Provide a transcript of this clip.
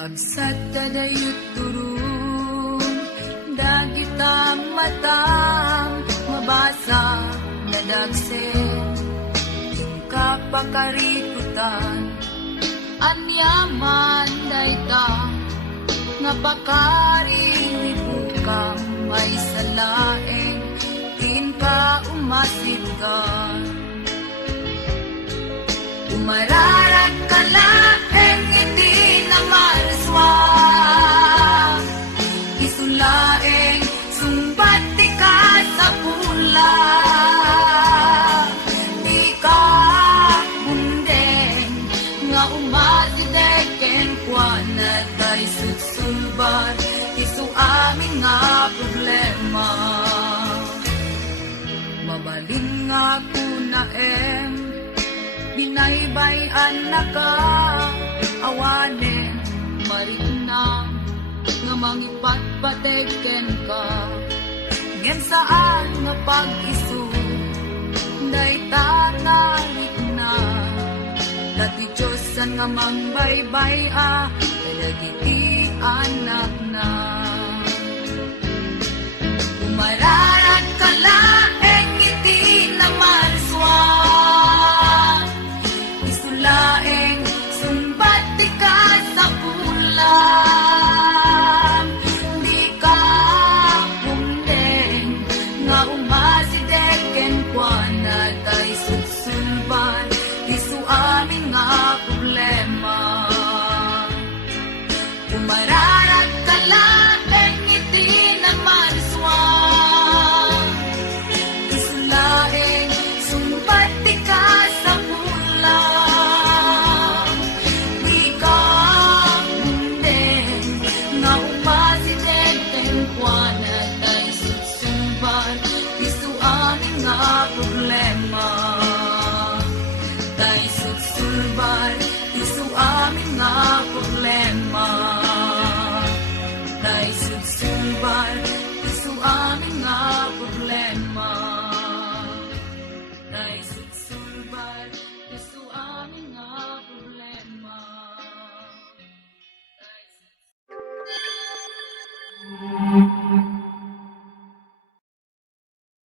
Kagsat kadayut turun, dagita matang, mabasa na dagsen, kapakarikutan, anyaman dayta, nga pakaribukang may salaeng, tin ka umasit ka. Umararat ka laeng, iti na marswa, isulaeng, sumbati ka sa pula, di ka bundeng, nga umasideken kwa na tay sutsulbar, isu amin nga problema. Mabaling nga kunaeng, binaybayan na ka, awanen, marinang, nga mangipatpateken ka. Ngem saan nga pag-isu, dayta narik na, dati Diyosan nga mangbaybaya, kaya giti anak na. Umararat ka laeng, iti naman,